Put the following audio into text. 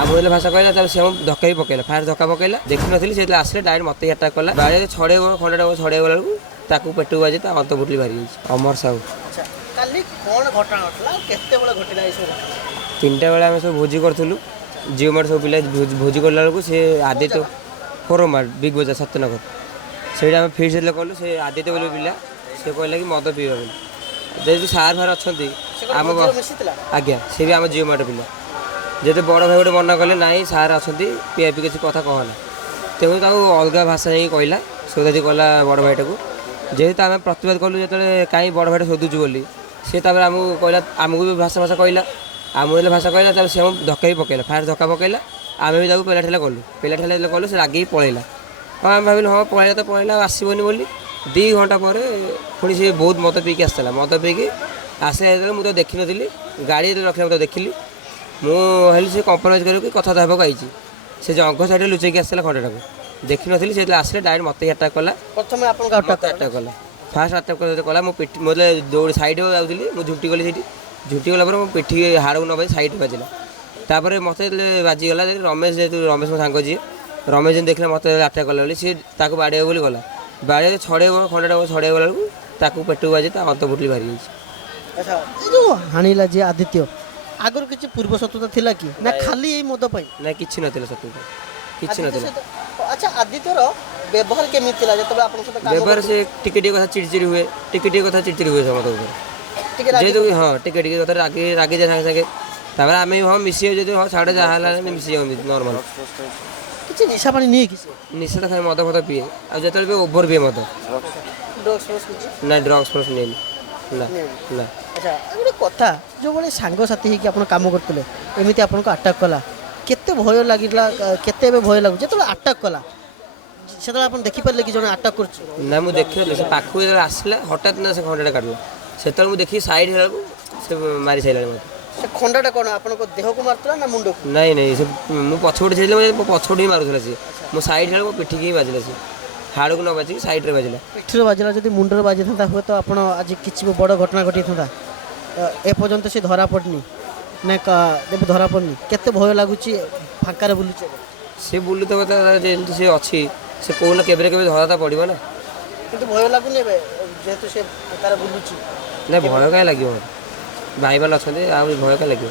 ଆମୁଲେ ଭାଷା କହିଲା ତାପରେ ସେ ଧକ୍କା ବି ପକେଇଲା ଫାଷ୍ଟ ଧକ୍କା ପକେଇଲା ଦେଖିନଥିଲି ସେ ଆସିଲେ ଡାଇରେକ୍ଟ ମୋତେ ଆଟାକ୍ କଲା ବାଡ଼ିରେ ଛଡ଼େଇବ ଖଣ୍ଡଟା ଛଡ଼େଇବ ବେଳକୁ ତାକୁ ପେଟକୁ ବାଜି ତା ଅନ୍ତ ଫୁଟଲି ବାହାରି ଯାଇଛି। ଅମର ସାହୁ। କାଲି କ'ଣ ଘଟଣା ଘଟିଲା କେତେବେଳେ ଘଟିଲା ଏସବୁ? 3ଟା ବେଳେ ଆମେ ସବୁ ଭୋଜି କରୁଥିଲୁ ଜିଓ ମାର୍ଟ ସବୁ ପିଲା ଭୋଜି କଲା ବେଳକୁ ସେ ଆଦିତ୍ୟ ଫୋରମ ମାର୍ଟ ବିଗ୍ ବଜାର ସତ୍ୟନଗର ସେଇଟା ଆମେ ଫିସ୍ ଯେତେବେଳେ କଲୁ ସେ ଆଦିତ୍ୟ ବୋଲି ପିଲା ସେ କହିଲା କି ମଦ ପିଇବା ବୋଲି ଯେହେତୁ ସାର୍ ଫାର୍ ଅଛନ୍ତି ଆମ ଆଜ୍ଞା ସେ ବି ଆମ ଜିଓ ମାର୍ଟ ପିଲା ଯେହେତୁ ବଡ଼ ଭାଇ ଗୋଟେ ମନା କଲେ ନାଇଁ ସାର୍ ଅଛନ୍ତି ପିଆ ପି କିଛି କଥା କହନା ତେଣୁ ତାକୁ ଅଲଗା ଭାଷା ହେଇକି କହିଲା ସୋଦାଦି କଲା ବଡ଼ ଭାଇଟାକୁ ଯେହେତୁ ଆମେ ପ୍ରତିବାଦ କଲୁ ଯେତେବେଳେ କାହିଁ ବଡ଼ ଭାଇଟା ଶୋଧୁଛୁ ବୋଲି ସେ ତାପରେ ଆମକୁ କହିଲା ଆମକୁ ବି ଭାଷା କହିଲା ଆମକୁ ହେଲେ ଭାଷା କହିଲା ତାପରେ ସେ ଧକ୍କା ବି ପକେଇଲା ଫାଷ୍ଟ ଧକ୍କା ପକେଇଲା ଆମେ ବି ତାକୁ ପିଲା ଠେଲା କଲୁ ସେ ରାଗିକି ପଳେଇଲା ହଁ ଆମେ ଭାବିଲୁ ହଁ ପଳେଇଲା ଆଉ ଆସିବନି ବୋଲି 2 ଘଣ୍ଟା ପରେ ପୁଣି ସେ ବହୁତ ମଦ ପିଇକି ଆସିଥିଲା ମଦ ପିଇକି ଆସିଲା ଯେତେବେଳେ ମୁଁ ତ ଦେଖିନଥିଲି ଗାଡ଼ି ଯେତେବେଳେ ରଖିଲା ମୁଁ ତ ଦେଖିଲି ମୁଁ ହେଲି ସେ କମ୍ପ୍ରମାଇଜ୍ କରିକି କଥାବାର୍ତ୍ତା ହେବାକୁ ଆଇଛି ସେ ଜଙ୍ଘ ସାଇଡ଼୍ରେ ଲୁଚେଇକି ଆସିଥିଲା ଖଣ୍ଡଟାକୁ ଦେଖିନଥିଲି ସେ ଯେତେବେଳେ ଆସିଲେ ଡାଇରେକ୍ଟ ମୋତେ ଆଟାକ୍ କଲା ପ୍ରଥମେ ଆପଣଙ୍କୁ ଆଟାକ୍ କଲା ଫାଷ୍ଟ ଆଟାକ୍ କଲା ମୁଁ ପିଠି ମୋତେ ଦୌଡ଼ି ସାଇଡ଼୍ ଯାଉଥିଲି ମୁଁ ଝୁଣ୍ଟି ଗଲି ସେଇଠି ଝୁଣ୍ଟି ଗଲା ପରେ ମୋ ପିଠି ହାଡ଼କୁ ନ ବାଜି ସାଇଡ଼୍ ବାଜିଲା ତାପରେ ମୋତେ ଯେତେବେଳେ ବାଜିଗଲା ରମେଶ ଯେହେତୁ ରମେଶ ମୋ ସାଙ୍ଗ ଯିଏ ରମେଶ ଯେମିତି ଦେଖିଲା ମୋତେ ଆଟାକ୍ କଲା ବୋଲି ସିଏ ତାକୁ ବାଡ଼େଇବ ବୋଲି ଗଲା ବାଡ଼େଇ ଛଡ଼େଇବ ଖଣ୍ଡଟାକୁ ଛଡ଼େଇବ ବେଳକୁ ତାକୁ ପେଟକୁ ବାଜି ତା ଅନ୍ତ ଫୁଟଲି ବାହାରି ଯାଇଛି। ଆଚ୍ଛା ଏ ଯେଉଁ ହାଣିଲା ଯିଏ ଆଦିତ୍ୟ ଆଗରୁ କିଛି ପୂର୍ବ ଶତ୍ରୁତା ଥିଲା କି ନା ଖାଲି ଏଇ ମଦ ପାଇଁ? ନାଇଁ କିଛି ନଥିଲା ଶତ୍ରୁତା କିଛି ନଥିଲା। ଆଚ୍ଛା ଆଦିତ୍ୟର ବ୍ୟବହାର କେମିତି ଥିଲା ଯେତେବେଳେ ଆପଣଙ୍କ ସହିତ ବ୍ୟବହାର ସେ ଟିକେ ଟିକେ କଥା ଚିଡ଼ଚିଡ଼ି ହୁଏ ଟିକେ କଥା ଚିଡ଼ଚିଡ଼ି ହୁଏ ସମସ୍ତ ଉପରେ ଯେହେତୁ ହଁ ଟିକେ କଥା ରାଗି ଯାଏ ସାଙ୍ଗେ ସାଙ୍ଗେ ତାପରେ ଆମେ ହଁ ମିଶି ଯେହେତୁ ହଁ ଛାଡ଼ ଯାହା ହେଲା ମିଶି ଯାଉ ନର୍ମାଲ କିଛି ନିଶା ପାଣି ନିଏ କିଛି ନିଶା ତ ଖାଇ ମଦ ପିଏ ଆଉ ଯେତେବେଳେ ବି ଓଭର ପିଏ ମଦ ନା ଡ୍ରଗ୍ସ ଫ୍ରଗ୍ସ ନିଏନି ନା ନା। ଆଚ୍ଛା ଗୋଟେ କଥା ଯେଉଁଭଳି ସାଙ୍ଗସାଥି ହେଇକି ଆପଣ କାମ କରୁଥିଲେ ଏମିତି ଆପଣଙ୍କୁ ଆଟାକ୍ କଲା କେତେ ଭୟ ଲାଗିଲା କେତେ ଏବେ ଭୟ ଲାଗୁଛି ଯେତେବେଳେ ଆଟାକ୍ କଲା ସେତେବେଳେ ଆପଣ ଦେଖିପାରିଲେ କି ଜଣେ ଆଟାକ୍ କରୁଛି? ନା ମୁଁ ଦେଖିନଥିଲି ସେ ପାଖକୁ ଯେତେବେଳେ ଆସିଲା ହଠାତ୍ ନା ସେ ଖଣ୍ଡାଟା କାଟିଲା ସେତେବେଳେ ମୁଁ ଦେଖିକି ସାଇଡ଼୍ ହେଲାକୁ ସେ ମାରି ସାରିଲାଣି ମୋତେ। ସେ ଖଣ୍ଡାଟା କ'ଣ ଆପଣଙ୍କ ଦେହକୁ ମାରୁଥିଲା ନା ମୁଣ୍ଡକୁ? ନାଇଁ ସେ ମୁଁ ପଛପଟେ ଥିଲି ମୋ ପଛପଟେ ହିଁ ମାରୁଥିଲା ସିଏ ମୋ ସାଇଡ଼୍ ହେଲାକୁ ମୋ ପିଠିକି ହିଁ ବାଜିଲା ସିଏ ହାଡ଼କୁ ନ ବାଜିକି ସାଇଡ଼୍ରେ ବାଜିଲା। ପିଠିରେ ବାଜିଲା ଯଦି ମୁଣ୍ଡରେ ବାଜିଥାନ୍ତା ହୁଏତ ଆପଣ ଆଜି କିଛି ବଡ଼ ଘଟଣା ଘଟିଥାନ୍ତା ଏପର୍ଯ୍ୟନ୍ତ ସେ ଧରା ପଡ଼ିନି ନା ଏବେ ଧରା ପଡ଼ିନି କେତେ ଭୟ ଲାଗୁଛି ଫାଙ୍କାରେ ବୁଲୁଛି ସେ ବୁଲୁଥିବ ଯେମିତି ସେ ଅଛି ସେ କେଉଁ କେବେ ଧରା ତ ପଡ଼ିବ ନା କିନ୍ତୁ ଭୟ ଲାଗୁନି ଏବେ ଯେହେତୁ ସେ ଫାଙ୍କାରେ ବୁଲୁଛି? ନା ଭୟ କାହିଁ ଲାଗିବ ଭାଇମାନେ ଅଛନ୍ତି ଆଉ ଭୟ କାହିଁ ଲାଗିବ।